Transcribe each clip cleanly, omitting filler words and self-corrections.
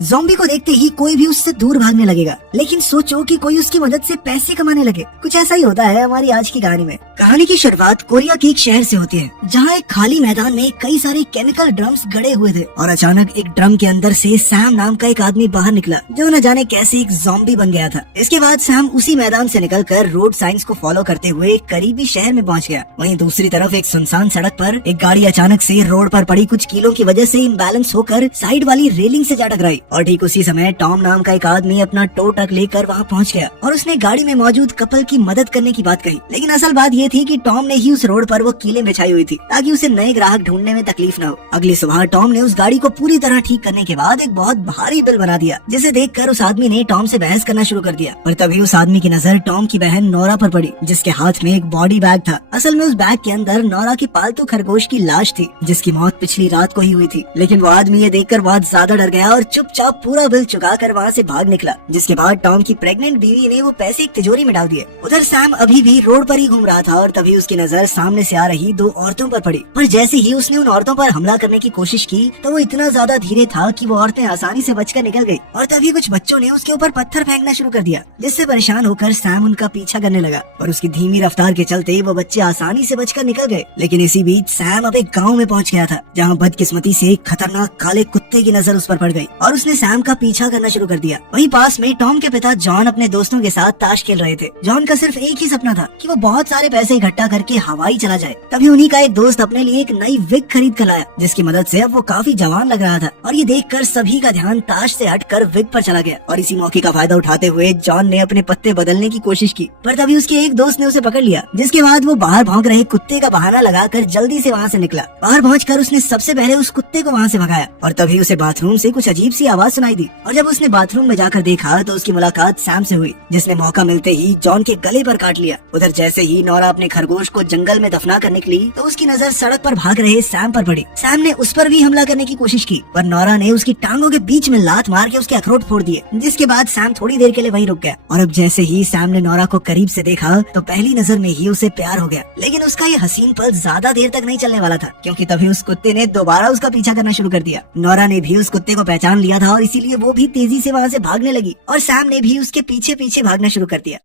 Zombie को देखते ही कोई भी उससे दूर भागने लगेगा, लेकिन सोचो कि कोई उसकी मदद से पैसे कमाने लगे। कुछ ऐसा ही होता है हमारी आज की कहानी में। कहानी की शुरुआत कोरिया के एक शहर से होती है, जहाँ एक खाली मैदान में कई सारे केमिकल ड्रम्स गड़े हुए थे और अचानक एक ड्रम के अंदर से सैम नाम का एक आदमी बाहर निकला, जो न जाने कैसे एक ज़ॉम्बी बन गया था। इसके बाद सैम उसी मैदान से निकलकर रोड साइंस को फॉलो करते हुए करीबी शहर में पहुंच गया। वहीं दूसरी तरफ एक सुनसान सड़क पर एक गाड़ी अचानक से रोड पर पड़ी कुछ कीलों की वजह से इम्बैलेंस होकर साइड वाली रेलिंग से जा टकराई और ठीक उसी समय टॉम नाम का एक आदमी अपना टो ट्रक लेकर वहाँ पहुँच गया और उसने गाड़ी में मौजूद कपल की मदद करने की बात कही। लेकिन असल बात ये थी कि टॉम ने ही उस रोड पर वो कीलें बिछाई हुई थी ताकि उसे नए ग्राहक ढूंढने में तकलीफ न हो। अगली सुबह टॉम ने उस गाड़ी को पूरी तरह ठीक करने के बाद एक बहुत भारी बिल बना दिया, जिसे देखकर उस आदमी ने टॉम से बहस करना शुरू कर दिया। पर तभी उस आदमी की नजर टॉम की बहन नोरा पर पड़ी, जिसके हाथ में एक बॉडी बैग था। असल में उस बैग के अंदर नोरा की पालतू खरगोश की लाश थी, जिसकी मौत पिछली रात को ही हुई थी। लेकिन वो आदमी ये देखकर बहुत ज्यादा डर गया और चुपचाप पूरा बिल चुकाकर वहाँ से भाग निकला। जिसके बाद टॉम की प्रेग्नेंट बीवी ने वो पैसे एक तिजोरी में डाल दिए। उधर सैम अभी भी रोड पर ही घूम रहा था और तभी उसकी नजर सामने से आ रही दो औरतों पर पड़ी। पर जैसे ही उसने उन औरतों पर हमला करने की कोशिश की तो वो इतना ज्यादा धीरे था कि वो औरतें आसानी से बचकर निकल गई और तभी कुछ बच्चों ने उसके ऊपर पत्थर फेंकना शुरू कर दिया, जिससे परेशान होकर सैम उनका पीछा करने लगा और उसकी धीमी रफ्तार के चलते वो बच्चे आसानी से बचकर निकल गए। लेकिन इसी बीच सैम अब एक गाँव में पहुँच गया था, जहाँ बदकिस्मती से एक खतरनाक काले कुत्ते की नजर उस पर पड़ गई और उसने सैम का पीछा करना शुरू कर दिया। वहीं पास में टॉम के पिता जॉन अपने दोस्तों के साथ ताश खेल रहे थे। जॉन का सिर्फ एक ही सपना था कि वो बहुत सारे पैसे इकट्ठा करके हवाई चला जाए। तभी उन्हीं का एक दोस्त अपने लिए एक नई विग खरीद कर लाया, जिसकी मदद से अब वो काफी जवान लग रहा था। और ये देखकर सभी का ध्यान ताश से हटकर विग पर चला गया और इसी मौके का फायदा उठाते हुए जॉन ने अपने पत्ते बदलने की कोशिश की, पर तभी उसके एक दोस्त ने उसे पकड़ लिया। जिसके बाद वो बाहर भौंक रहे कुत्ते का बहाना लगाकर जल्दी से वहाँ से निकला। बाहर पहुंचकर उसने सबसे पहले उस कुत्ते को वहाँ से भगाया और तभी उसे बाथरूम से कुछ अजीब सी आवाज सुनाई दी और जब उसने बाथरूम में जाकर देखा तो उसकी मुलाकात सैम से हुई, जिसने मौका मिलते ही जॉन के गले पर काट लिया। उधर जैसे ही नोरा अपने खरगोश को जंगल में दफना कर निकली तो उसकी नजर सड़क पर भाग रहे सैम पर पड़ी। सैम ने उस पर भी हमला करने की कोशिश की, पर नोरा ने उसकी टांगों के बीच में लात मार के उसके अखरोट फोड़ दिए। जिसके बाद सैम थोड़ी देर के लिए वहीं रुक गया और अब जैसे ही सैम ने नोरा को करीब से देखा तो पहली नजर में ही उसे प्यार हो गया। लेकिन उसका ये हसीन पल ज्यादा देर तक नहीं चलने वाला था, क्योंकि तभी उस कुत्ते ने दोबारा उसका पीछा करना शुरू कर दिया। नोरा ने भी उस कुत्ते को पहचान लिया था और इसीलिए वो भी तेजी से वहाँ से भागने लगी और सैम ने भी उसके पीछे पीछे भागना शुरू कर दिया।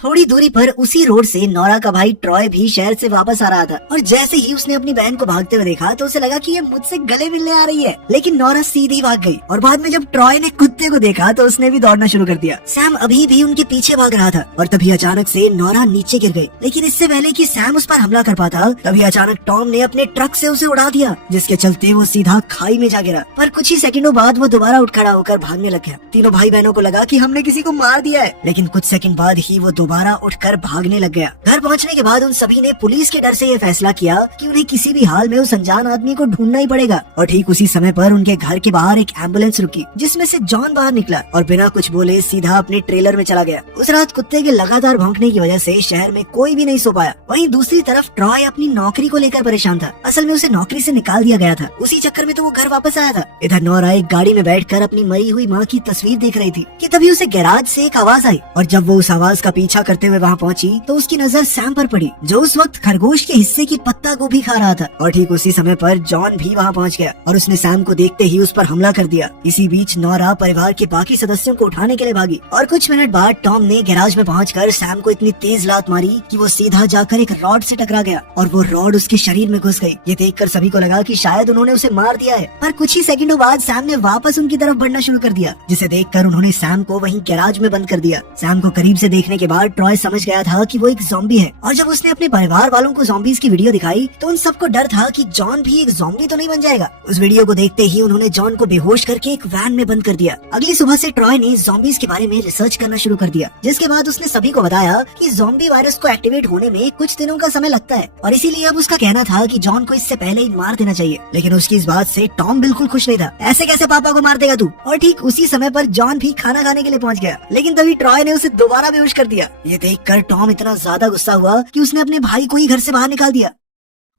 थोड़ी दूरी पर उसी रोड से नोरा का भाई ट्रॉय भी शहर से वापस आ रहा था और जैसे ही उसने अपनी बहन को भागते हुए देखा तो उसे लगा कि ये मुझसे गले मिलने आ रही है। लेकिन नोरा सीधी भाग गई और बाद में जब ट्रॉय ने कुत्ते को देखा तो उसने भी दौड़ना शुरू कर दिया। सैम अभी भी उनके पीछे भाग रहा था और तभी अचानक से नोरा नीचे गिर गई। लेकिन इससे पहले कि सैम उस पर हमला कर पाता तभी अचानक टॉम ने अपने ट्रक से उसे उड़ा दिया, जिसके चलते वो सीधा खाई में जा गिरा। पर कुछ ही सेकंडों बाद वो दोबारा उठ खड़ा होकर भागने लग गया। तीनों भाई बहनों को लगा कि हमने किसी को मार दिया है, लेकिन कुछ सेकंड बाद ही वो दोबारा उठकर भागने लग गया। घर पहुंचने के बाद उन सभी ने पुलिस के डर से ये फैसला किया कि उन्हें किसी भी हाल में उस अनजान आदमी को ढूंढना ही पड़ेगा। और ठीक उसी समय पर उनके घर के बाहर एक एम्बुलेंस रुकी, जिसमें से जॉन बाहर निकला और बिना कुछ बोले सीधा अपने ट्रेलर में चला गया। उस रात कुत्ते के लगातार भौंकने की वजह से शहर में कोई भी नहीं सो पाया। वहीं दूसरी तरफ ट्रॉय अपनी नौकरी को लेकर परेशान था। असल में उसे नौकरी से निकाल दिया गया था, उसी चक्कर में तो वो घर वापस आया था। इधर नोरा एक गाड़ी में बैठकर अपनी मरी हुई माँ की तस्वीर देख रही थी कि तभी उसे गैराज से एक आवाज आई और जब वो उस आवाज का पीछा करते हुए वहाँ पहुंची तो उसकी नजर सैम पर पड़ी, जो उस वक्त खरगोश के हिस्से की पत्ता गोभी खा रहा था। और ठीक उसी समय पर जॉन भी वहाँ पहुँच गया और उसने सैम को देखते ही उस पर हमला कर दिया। इसी बीच नोरा परिवार के बाकी सदस्यों को उठाने के लिए भागी और कुछ मिनट बाद टॉम ने गैराज में पहुंचकर सैम को इतनी तेज लात मारी कि वो सीधा जाकर एक रॉड से टकरा गया और वो रॉड उसके शरीर में घुस गई। ये देखकर सभी को लगा कि शायद उन्होंने उसे मार दिया है, पर कुछ ही सेकंडों बाद सैम ने वापस उनकी तरफ बढ़ना शुरू कर दिया, जिसे देखकर उन्होंने सैम को वहीं गैराज में बंद कर दिया। सैम को करीब से देखने के बाद ट्रॉय समझ गया था कि वो एक ज़ॉम्बी है और जब उसने अपने परिवार वालों को ज़ॉम्बीज की वीडियो दिखाई तो उन सबको डर था कि जॉन भी एक ज़ॉम्बी तो नहीं बन जाएगा। उस वीडियो को देखते ही उन्होंने जॉन को बेहोश करके एक वैन में बंद कर दिया। अगली सुबह से ट्रॉय ने ज़ॉम्बीज के बारे में रिसर्च करना शुरू कर दिया, जिसके बाद उसने सभी को बताया कि ज़ॉम्बी वायरस को एक्टिवेट होने में कुछ दिनों का समय लगता है और इसीलिए अब उसका कहना था कि जॉन को इससे पहले ही मार देना चाहिए। लेकिन उसकी इस बात से टॉम बिल्कुल खुश नहीं था। ऐसे कैसे पापा को मार देगा तू? और ठीक उसी समय पर जॉन भी खाना खाने के लिए पहुंच गया, लेकिन तभी ट्रॉय ने उसे दोबारा बेहोश कर दिया। ये देखकर टॉम इतना ज्यादा गुस्सा हुआ कि उसने अपने भाई को ही घर से बाहर निकाल दिया।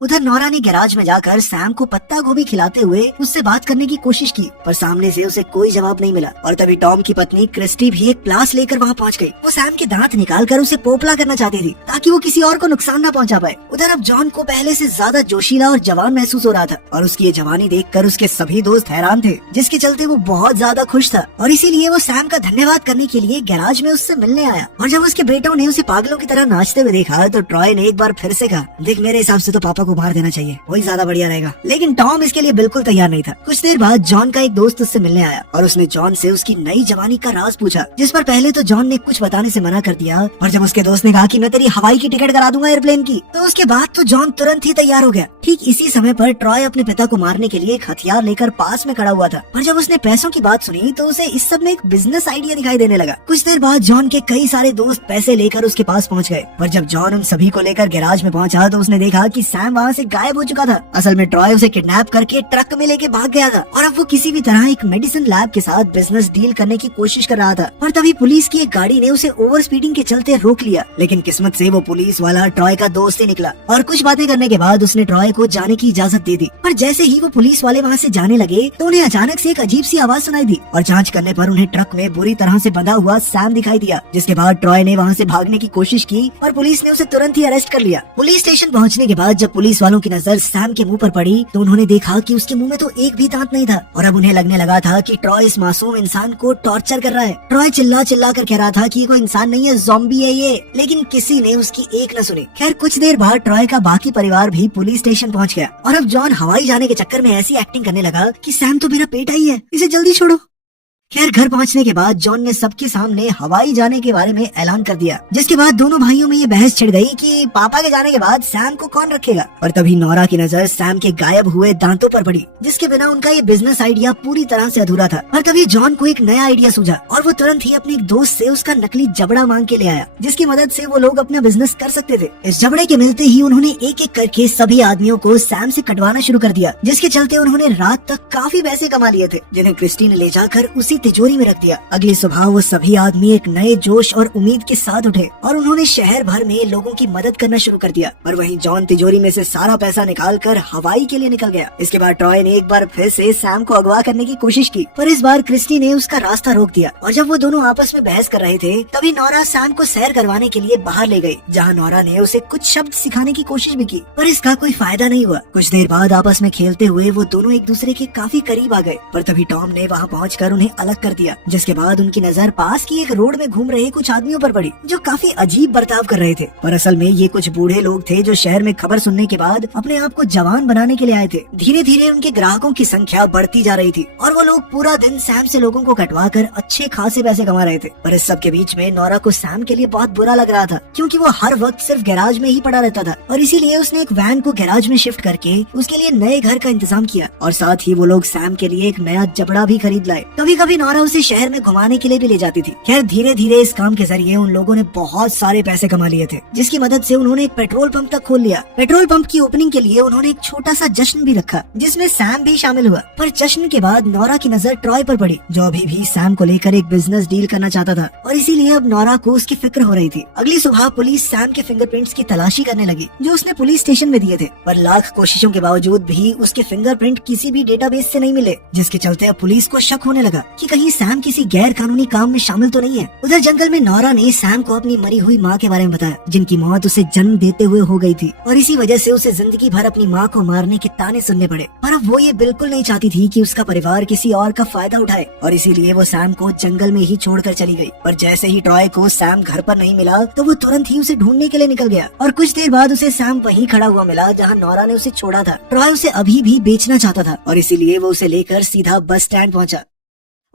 उधर नोरा ने गैराज में जाकर सैम को पत्ता गोभी खिलाते हुए उससे बात करने की कोशिश की, पर सामने से उसे कोई जवाब नहीं मिला। और तभी टॉम की पत्नी क्रिस्टी भी एक प्लास लेकर वहाँ पहुँच गई। वो सैम के दांत निकालकर उसे पोपला करना चाहती थी ताकि वो किसी और को नुकसान न पहुँचा पाए। उधर अब जॉन को पहले से ज्यादा जोशीला और जवान महसूस हो रहा था और उसकी ये जवानी देखकर उसके सभी दोस्त हैरान थे, जिसके चलते वो बहुत ज्यादा खुश था और इसीलिए वो सैम का धन्यवाद करने के लिए गैराज में उससे मिलने आया। और जब उसके बेटों ने उसे पागलों की तरह नाचते हुए देखा तो ट्रॉय ने एक बार फिर से कहा, देख मेरे हिसाब से तो पापा को मार देना चाहिए, वही ज्यादा बढ़िया रहेगा। लेकिन टॉम इसके लिए बिल्कुल तैयार नहीं था। कुछ देर बाद जॉन का एक दोस्त उससे मिलने आया और उसने जॉन से उसकी नई जवानी का राज पूछा, जिस पर पहले तो जॉन ने कुछ बताने से मना कर दिया। और जब उसके दोस्त ने कहा कि मैं तेरी हवाई की टिकट करा दूंगा एयरप्लेन की, तो उसके बाद तो जॉन तुरंत ही तैयार हो गया। ठीक इसी समय पर ट्रॉय अपने पिता को मारने के लिए एक हथियार लेकर पास में खड़ा हुआ था। पर जब उसने पैसों की बात सुनी तो उसे इस सब में एक बिजनेस आइडिया दिखाई देने लगा। कुछ देर बाद जॉन के कई सारे दोस्त पैसे लेकर उसके पास पहुंच गए। पर जब जॉन उन सभी को लेकर गैराज में पहुंचा तो उसने देखा कि सैम वहां से गायब हो चुका था। असल में ट्रॉय उसे किडनैप करके ट्रक में लेके भाग गया था और अब वो किसी भी तरह एक मेडिसिन लैब के साथ बिजनेस डील करने की कोशिश कर रहा था। पर तभी पुलिस की एक गाड़ी ने उसे ओवर स्पीडिंग के चलते रोक लिया। लेकिन किस्मत से वो पुलिस वाला ट्रॉय का दोस्त ही निकला और कुछ बातें करने के बाद उसने ट्रॉय को जाने की इजाजत दे दी। पर जैसे ही वो पुलिस वाले वहाँ से जाने लगे तो उन्हें अचानक से एक अजीब सी आवाज सुनाई दी और जांच करने पर उन्हें ट्रक में बुरी तरह से बंधा हुआ सैम दिखाई दिया। जिसके बाद ट्रॉय ने वहाँ से भागने की कोशिश की और पुलिस ने उसे तुरंत ही अरेस्ट कर लिया। पुलिस स्टेशन पहुँचने के बाद जब पुलिस वालों की नजर सैम के मुंह पर पड़ी तो उन्होंने देखा कि उसके मुंह में तो एक भी दांत नहीं था और अब उन्हें लगने लगा था कि ट्रॉय इस मासूम इंसान को टॉर्चर कर रहा है। ट्रॉय चिल्ला चिल्ला कर कह रहा था कि ये कोई इंसान नहीं है, ज़ॉम्बी है ये, लेकिन किसी ने उसकी एक न सुनी। खैर कुछ देर बाद ट्रॉय का बाकी परिवार भी पुलिस स्टेशन पहुंच गया और अब जॉन हवाई जाने के चक्कर में ऐसी एक्टिंग करने लगा कि सैम तो मेरा पेट ही है, इसे जल्दी छोड़ो। खैर घर पहुंचने के बाद जॉन ने सबके सामने हवाई जाने के बारे में ऐलान कर दिया, जिसके बाद दोनों भाइयों में ये बहस छिड़ गई कि पापा के जाने के बाद सैम को कौन रखेगा। और तभी नोरा की नजर सैम के गायब हुए दांतों पर पड़ी, जिसके बिना उनका ये बिजनेस आइडिया पूरी तरह से अधूरा था। और तभी जॉन को एक नया आइडिया सूझा और वो तुरंत ही अपने एक दोस्त से उसका नकली जबड़ा मांग के ले आया, जिसकी मदद से वो लोग अपना बिजनेस कर सकते थे। इस जबड़े के मिलते ही उन्होंने एक एक करके सभी आदमियों को सैम से कटवाना शुरू कर दिया, जिसके चलते उन्होंने रात तक काफी पैसे कमा लिए थे, जिन्हें क्रिस्टी ने ले जाकर उसी तिजोरी में रख दिया। अगली सुबह वो सभी आदमी एक नए जोश और उम्मीद के साथ उठे और उन्होंने शहर भर में लोगों की मदद करना शुरू कर दिया। और वहीं जॉन तिजोरी में से सारा पैसा निकालकर हवाई के लिए निकल गया। इसके बाद ट्रॉय ने एक बार फिर से सैम को अगवा करने की कोशिश की, पर इस बार क्रिस्टी ने उसका रास्ता रोक दिया। और जब वो दोनों आपस में बहस कर रहे थे तभी नोरा सैम को सैर करवाने के लिए बाहर ले गई, जहाँ नोरा ने उसे कुछ शब्द सिखाने की कोशिश भी की, पर इसका कोई फायदा नहीं हुआ। कुछ देर बाद आपस में खेलते हुए वो दोनों एक दूसरे के काफी करीब आ गए, पर तभी टॉम ने वहाँ पहुँचकर उन्हें अलग कर दिया। जिसके बाद उनकी नजर पास की एक रोड में घूम रहे कुछ आदमियों पर पड़ी, जो काफी अजीब बर्ताव कर रहे थे। पर असल में ये कुछ बूढ़े लोग थे जो शहर में खबर सुनने के बाद अपने आप को जवान बनाने के लिए आए थे। धीरे धीरे उनके ग्राहकों की संख्या बढ़ती जा रही थी और वो लोग पूरा दिन सैम से लोगों को कटवा कर अच्छे खासे पैसे कमा रहे थे। पर इस सब के बीच में नोरा को सैम के लिए बहुत बुरा लग रहा था, क्योंकि वो हर वक्त सिर्फ गैराज में ही पड़ा रहता था। और इसीलिए उसने एक वैन को गैराज में शिफ्ट करके उसके लिए नए घर का इंतजाम किया और साथ ही वो लोग सैम के लिए एक नया जबड़ा भी खरीद लाए। कभी कभी नोरा उसे शहर में घुमाने के लिए भी ले जाती थी। खैर धीरे धीरे इस काम के जरिए उन लोगों ने बहुत सारे पैसे कमा लिए थे, जिसकी मदद से उन्होंने एक पेट्रोल पंप तक खोल लिया। पेट्रोल पंप की ओपनिंग के लिए उन्होंने एक छोटा सा जश्न भी रखा, जिसमें सैम भी शामिल हुआ। पर जश्न के बाद नोरा की नजर ट्रॉय पर पड़ी, जो अभी भी सैम को लेकर एक बिजनेस डील करना चाहता था और इसीलिए अब नोरा को उसकी फिक्र हो रही थी। अगली सुबह पुलिस सैम के फिंगरप्रिंट्स की तलाशी करने लगी, जो उसने पुलिस स्टेशन में दिए थे। पर लाख कोशिशों के बावजूद भी उसके फिंगरप्रिंट किसी भी डेटाबेस से नहीं मिले, जिसके चलते अब पुलिस को शक होने लगा कि कहीं सैम किसी गैर कानूनी काम में शामिल तो नहीं है। उधर जंगल में नोरा ने सैम को अपनी मरी हुई माँ के बारे में बताया, जिनकी मौत उसे जन्म देते हुए हो गई थी और इसी वजह से उसे जिंदगी भर अपनी माँ को मारने के ताने सुनने पड़े। पर अब वो ये बिल्कुल नहीं चाहती थी कि उसका परिवार किसी और का फायदा उठाए और इसीलिए वो सैम को जंगल में ही छोड़कर चली गई। पर जैसे ही ट्रॉय को सैम घर पर नहीं मिला तो वो तुरंत ही उसे ढूंढने के लिए निकल गया और कुछ देर बाद उसे सैम वहीं खड़ा हुआ मिला जहाँ नोरा ने उसे छोड़ा था। ट्रॉय उसे अभी भी बेचना चाहता था और इसीलिए वो उसे लेकर सीधा बस स्टैंड पहुँचा।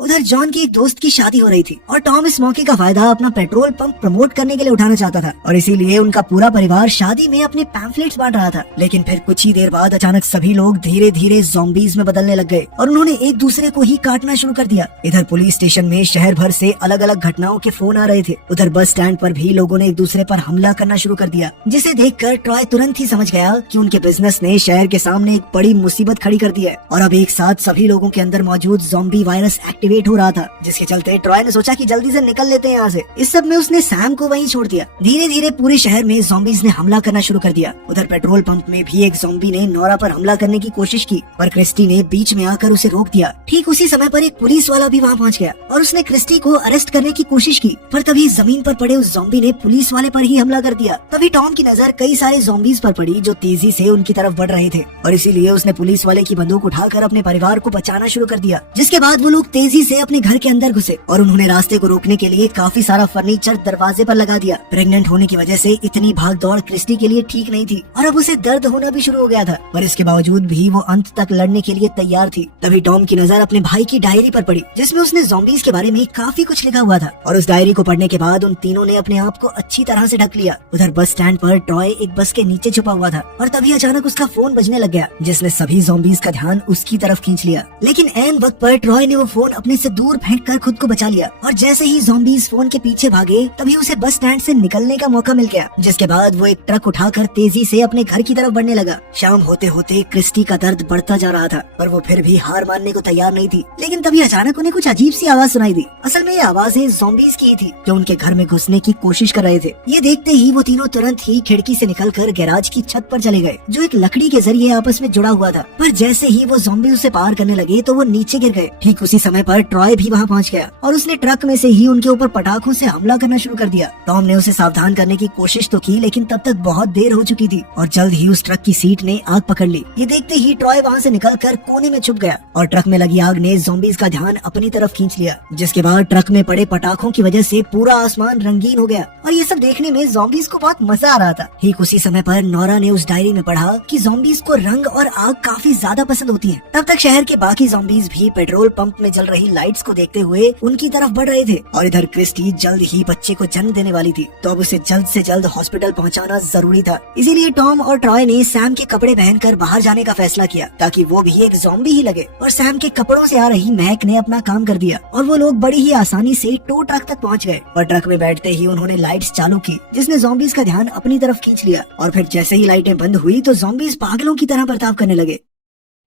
उधर जॉन की एक दोस्त की शादी हो रही थी और टॉम इस मौके का फायदा अपना पेट्रोल पंप प्रमोट करने के लिए उठाना चाहता था और इसीलिए उनका पूरा परिवार शादी में अपने पैम्फलेट्स बांट रहा था। लेकिन फिर कुछ ही देर बाद अचानक सभी लोग धीरे धीरे ज़ॉम्बीज में बदलने लग गए और उन्होंने एक दूसरे को ही काटना शुरू कर दिया। इधर पुलिस स्टेशन में शहर भर से अलग अलग घटनाओं के फोन आ रहे थे। उधर बस स्टैंड पर भी लोगों ने एक दूसरे पर हमला करना शुरू कर दिया, जिसे देखकर ट्रॉय तुरंत ही समझ गया कि उनके बिजनेस ने शहर के सामने एक बड़ी मुसीबत खड़ी कर दी है और अब एक साथ सभी लोगों के अंदर मौजूद ज़ॉम्बी वायरस एक्टिव एक्टिवेट हो रहा था, जिसके चलते ट्रॉय ने सोचा कि जल्दी से निकल लेते हैं यहाँ से। इस सब में उसने सैम को वहीं छोड़ दिया। धीरे धीरे पूरे शहर में ज़ॉम्बीज़ ने हमला करना शुरू कर दिया। उधर पेट्रोल पंप में भी एक ज़ॉम्बी ने नोरा पर हमला करने की कोशिश की, पर क्रिस्टी ने बीच में आकर उसे रोक दिया। ठीक उसी समय पर एक पुलिस वाला भी वहाँ पहुँच गया और उसने क्रिस्टी को अरेस्ट करने की कोशिश की, पर तभी जमीन पर पड़े उस ज़ॉम्बी ने पुलिस वाले पर ही हमला कर दिया। तभी टॉम की नजर कई सारे ज़ॉम्बीज़ पर पड़ी जो तेजी से उनकी तरफ बढ़ रहे थे, और इसीलिए उसने पुलिस वाले की बंदूक उठाकर अपने परिवार को बचाना शुरू कर दिया। जिसके बाद वो लोग तेजी से अपने घर के अंदर घुसे और उन्होंने रास्ते को रोकने के लिए काफी सारा फर्नीचर दरवाजे पर लगा दिया। प्रेग्नेंट होने की वजह से इतनी भाग दौड़ क्रिस्टी के लिए ठीक नहीं थी और अब उसे दर्द होना भी शुरू हो गया था, पर इसके बावजूद भी वो अंत तक लड़ने के लिए तैयार थी। तभी टॉम की नजर अपने भाई की डायरी पर पड़ी, जिसमें उसने ज़ॉम्बीज़ के बारे में काफी कुछ लिखा हुआ था, और उस डायरी को पढ़ने के बाद उन तीनों ने अपने आप को अच्छी तरह से ढक लिया। उधर बस स्टैंड पर ट्रॉय एक बस के नीचे छुपा हुआ था और तभी अचानक उसका फोन बजने लग गया, जिसने सभी ज़ॉम्बीज़ का ध्यान उसकी तरफ खींच लिया। लेकिन ऐन वक्त पर ट्रॉय ने वो फोन अपने से दूर फेंककर खुद को बचा लिया, और जैसे ही ज़ॉम्बीज़ फोन के पीछे भागे तभी उसे बस स्टैंड से निकलने का मौका मिल गया। जिसके बाद वो एक ट्रक उठाकर तेजी से अपने घर की तरफ बढ़ने लगा। शाम होते होते क्रिस्टी का दर्द बढ़ता जा रहा था, पर वो फिर भी हार मानने को तैयार नहीं थी। लेकिन तभी अचानक उन्हें कुछ अजीब सी आवाज सुनाई दी। असल में ये आवाजें ज़ॉम्बीज़ की थी जो उनके घर में घुसने की कोशिश कर रहे थे। ये देखते ही वो तीनों तुरंत ही खिड़की से निकलकर गैराज की छत पर चले गए, जो एक लकड़ी के जरिए आपस में जुड़ा हुआ था। पर जैसे ही वो ज़ॉम्बी उसे पार करने लगे तो वो नीचे गिर गए। ठीक उसी समय पर ट्रॉय भी वहाँ पहुँच गया और उसने ट्रक में से ही उनके ऊपर पटाखों से हमला करना शुरू कर दिया। टॉम ने उसे सावधान करने की कोशिश तो की, लेकिन तब तक बहुत देर हो चुकी थी और जल्द ही उस ट्रक की सीट ने आग पकड़ ली। ये देखते ही ट्रॉय वहाँ से निकलकर कोने में छुप गया और ट्रक में लगी आग ने ज़ॉम्बीज़ का ध्यान अपनी तरफ खींच लिया। जिसके बाद ट्रक में पड़े पटाखों की वजह से पूरा आसमान रंगीन हो गया और ये सब देखने में ज़ॉम्बीज़ को बहुत मजा आ रहा था। ठीक उसी समय पर नोरा ने उस डायरी में पढ़ा कि ज़ॉम्बीज़ को रंग और आग काफी ज्यादा पसंद होती है। तब तक शहर के बाकी ज़ॉम्बीज़ भी पेट्रोल पंप में जल रही लाइट्स को देखते हुए उनकी तरफ बढ़ रहे थे, और इधर क्रिस्टी जल्द ही बच्चे को जन्म देने वाली थी, तो अब उसे जल्द से जल्द हॉस्पिटल पहुंचाना जरूरी था। इसीलिए टॉम और ट्रॉय ने सैम के कपड़े पहनकर बाहर जाने का फैसला किया ताकि वो भी एक ज़ॉम्बी ही लगे, और सैम के कपड़ों से आ रही महक ने अपना काम कर दिया और वो लोग बड़ी ही आसानी से टो ट्रक तक पहुंच गए। और ट्रक में बैठते ही उन्होंने लाइट्स चालू की, जिसने ज़ॉम्बीज़ का ध्यान अपनी तरफ खींच लिया, और फिर जैसे ही लाइटें बंद हुई तो ज़ॉम्बीज़ पागलों की तरह बर्ताव करने लगे।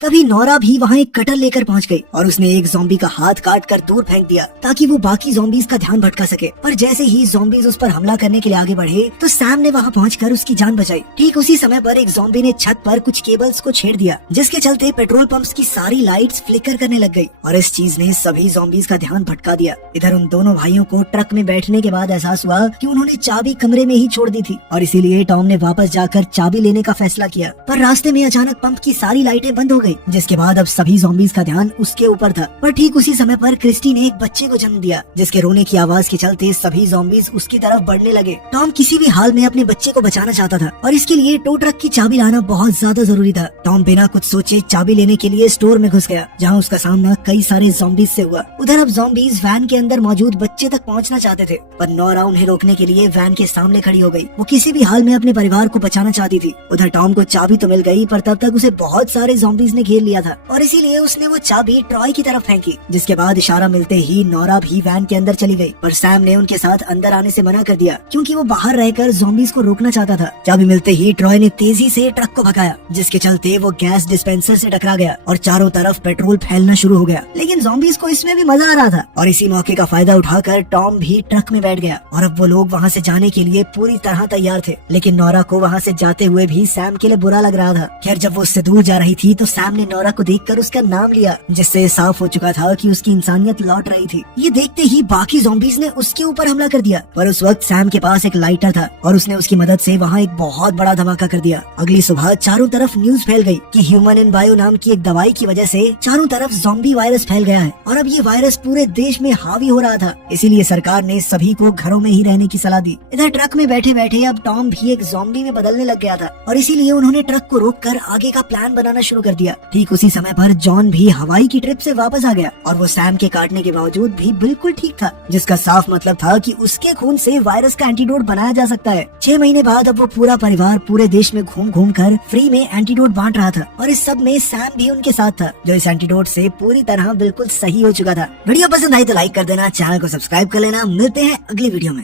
तभी नोरा भी वहाँ एक कटर लेकर पहुँच गई और उसने एक ज़ॉम्बी का हाथ काट कर दूर फेंक दिया ताकि वो बाकी ज़ॉम्बीज़ का ध्यान भटका सके। पर जैसे ही ज़ॉम्बीज़ उस पर हमला करने के लिए आगे बढ़े तो सैम ने वहाँ पहुँचकर उसकी जान बचाई। ठीक उसी समय पर एक ज़ॉम्बी ने छत पर कुछ केबल्स को छेड़ दिया, जिसके चलते पेट्रोल पंप्स की सारी लाइट्स फ्लिकर करने लग गई और इस चीज ने सभी ज़ॉम्बीज़ का ध्यान भटका दिया। इधर उन दोनों भाइयों को ट्रक में बैठने के बाद एहसास हुआ कि उन्होंने चाबी कमरे में ही छोड़ दी थी, और इसीलिए टॉम ने वापस जाकर चाबी लेने का फैसला किया। पर रास्ते में अचानक पंप की सारी लाइटें बंद हो गयी, जिसके बाद सभी ज़ॉम्बीज़ का ध्यान उसके ऊपर था। पर ठीक उसी समय पर क्रिस्टी ने एक बच्चे को जन्म दिया, जिसके रोने की आवाज के चलते सभी ज़ॉम्बीज़ उसकी तरफ बढ़ने लगे। टॉम किसी भी हाल में अपने बच्चे को बचाना चाहता था और इसके लिए टो ट्रक की चाबी लाना बहुत ज्यादा जरूरी था। टॉम बिना कुछ सोचे चाबी लेने के लिए स्टोर में घुस गया, जहाँ उसका सामना कई सारे ज़ॉम्बीज़ से हुआ। उधर अब ज़ॉम्बीज़ वैन के अंदर मौजूद बच्चे तक पहुँचना चाहते थे, पर नोरा उन्हें रोकने के लिए वैन के सामने खड़ी हो गयी। वो किसी भी हाल में अपने परिवार को बचाना चाहती थी। उधर टॉम को चाबी तो मिल गयी, पर तब तक उसे बहुत सारे ज़ॉम्बीज़ ने घेर लिया था और इसीलिए उसने वो चाबी ट्रॉय की तरफ फेंकी, जिसके बाद इशारा मिलते ही नोरा भी वैन के अंदर चली गई। पर सैम ने उनके साथ अंदर आने से मना कर दिया क्योंकि वो बाहर रहकर ज़ॉम्बीज़ को रोकना चाहता था। चाबी मिलते ही ट्रॉय ने तेजी से ट्रक को भगाया, जिसके चलते वो गैस डिस्पेंसर से टकरा गया और चारों तरफ पेट्रोल फैलना शुरू हो गया। लेकिन ज़ॉम्बीज़ को इसमें भी मजा आ रहा था और इसी मौके का फायदा उठाकर टॉम भी ट्रक में बैठ गया और अब वो लोग वहाँ से जाने के लिए पूरी तरह तैयार थे। लेकिन नोरा को वहाँ से जाते हुए भी सैम के लिए बुरा लग रहा था। खैर, जब वो उससे दूर जा रही थी तो सैम ने नोरा को देखकर उसका नाम लिया, जिससे साफ हो चुका था कि उसकी इंसानियत लौट रही थी। ये देखते ही बाकी ज़ॉम्बीज़ ने उसके ऊपर हमला कर दिया, पर उस वक्त सैम के पास एक लाइटर था और उसने उसकी मदद से वहाँ एक बहुत बड़ा धमाका कर दिया। अगली सुबह चारों तरफ न्यूज फैल गई कि ह्यूमन इन बायो नाम की एक दवाई की वजह से चारों तरफ ज़ॉम्बी वायरस फैल गया है और अब ये वायरस पूरे देश में हावी हो रहा था। इसीलिए सरकार ने सभी को घरों में ही रहने की सलाह दी। इधर ट्रक में बैठे बैठे अब टॉम भी एक ज़ॉम्बी में बदलने लग गया था और इसीलिए उन्होंने ट्रक को रोककर आगे का प्लान बनाना शुरू कर दिया। ठीक उसी समय पर जॉन भी हवाई की ट्रिप से वापस आ गया और वो सैम के काटने के बावजूद भी बिल्कुल ठीक था, जिसका साफ मतलब था कि उसके खून से वायरस का एंटीडोट बनाया जा सकता है। 6 महीने बाद अब वो पूरा परिवार पूरे देश में घूम घूम कर फ्री में एंटीडोट बांट रहा था और इस सब में सैम भी उनके साथ था, जो इस एंटीडोट से पूरी तरह बिल्कुल सही हो चुका था। वीडियो पसंद आई तो लाइक कर देना, चैनल को सब्सक्राइब कर लेना। मिलते हैं अगली वीडियो में।